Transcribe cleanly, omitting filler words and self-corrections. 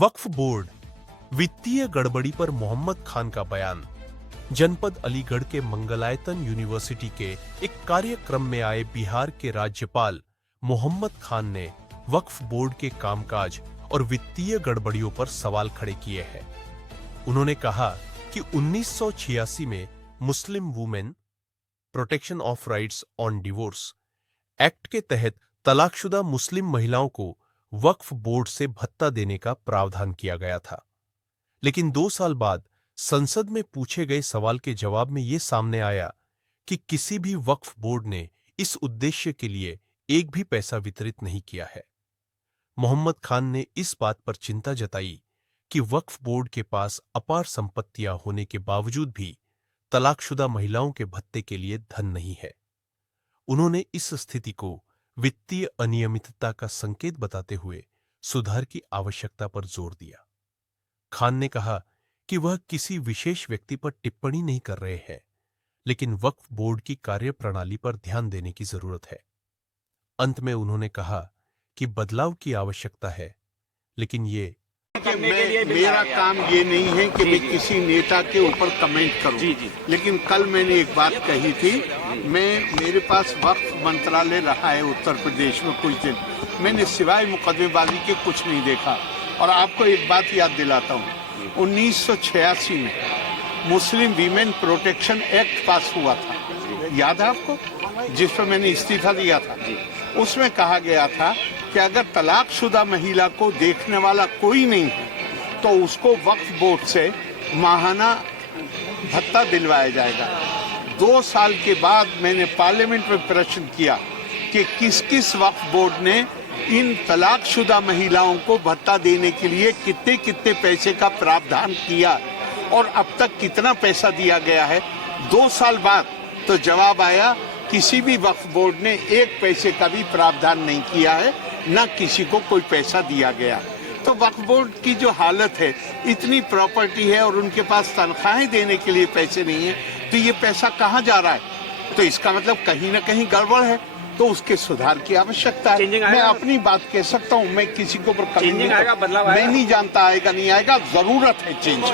वक्फ board, वित्तीय गड़बड़ी पर मोहम्मद खान का बयान। जनपद अलीगढ़ के मंगलायतन यूनिवर्सिटी के एक कार्यक्रम में आए बिहार के राज्यपाल मोहम्मद खान ने वक्फ बोर्ड के कामकाज और वित्तीय गड़बड़ियों पर सवाल खड़े किए हैं। उन्होंने कहा कि 1986 में Muslim women protection of rights on divorce act के तहत तलाकशुदा मुस्लिम महिलाओं को वक्फ बोर्ड से भत्ता देने का प्रावधान किया गया था। लेकिन 2 साल बाद संसद में पूछे गए सवाल के जवाब में यह सामने आया कि किसी भी वक्फ बोर्ड ने इस उद्देश्य के लिए एक भी पैसा वितरित नहीं किया है। मोहम्मद खान ने इस बात पर चिंता जताई कि वक्फ बोर्ड के पास अपार संपत्तियां होने के बावजूद भी तलाकशुदा महिलाओं के भत्ते के लिए धन नहीं है। उन्होंने इस स्थिति को वित्तीय अनियमितता का संकेत बताते हुए सुधार की आवश्यकता पर जोर दिया। खान ने कहा कि वह किसी विशेष व्यक्ति पर टिप्पणी नहीं कर रहे हैं, लेकिन वक्फ बोर्ड की कार्यप्रणाली पर ध्यान देने की जरूरत है। अंत में उन्होंने कहा कि बदलाव की आवश्यकता है, लेकिन मेरा काम ये नहीं है कि मैं किसी नेता के ऊपर कमेंट करूं। लेकिन कल मैंने एक बात कही थी, मेरे पास वक्फ मंत्रालय रहा है उत्तर प्रदेश में कुछ दिन, मैंने सिवाय मुकदमेबाजी के कुछ नहीं देखा। और आपको एक बात याद दिलाता हूं, 1986 में मुस्लिम वीमेन प्रोटेक्शन एक्ट पास हुआ था, याद है आपको, जिस पर मैंने इस्तीफा दिया था। उसमें कहा गया था कि अगर तलाकशुदा महिला को देखने वाला कोई नहीं है तो उसको वक्फ बोर्ड से माहाना भत्ता दिलवाया जाएगा। 2 साल के बाद मैंने पार्लियामेंट में प्रश्न किया कि किस किस वक्फ बोर्ड ने इन तलाकशुदा महिलाओं को भत्ता देने के लिए कितने कितने पैसे का प्रावधान किया और अब तक कितना पैसा दिया गया है। 2 साल बाद तो जवाब आया, किसी भी वक्फ बोर्ड ने 1 पैसे का भी प्रावधान नहीं किया है, न किसी को कोई पैसा दिया गया। तो वक्फ बोर्ड की जो हालत है, इतनी प्रॉपर्टी है और उनके पास तनख्वाहें देने के लिए पैसे नहीं है, तो ये पैसा कहाँ जा रहा है? तो इसका मतलब कहीं ना कहीं गड़बड़ है, तो उसके सुधार की आवश्यकता है। मैं अपनी बात कह सकता हूँ, मैं किसी को मैं नहीं जानता आएगा नहीं आएगा, जरूरत है चेंज।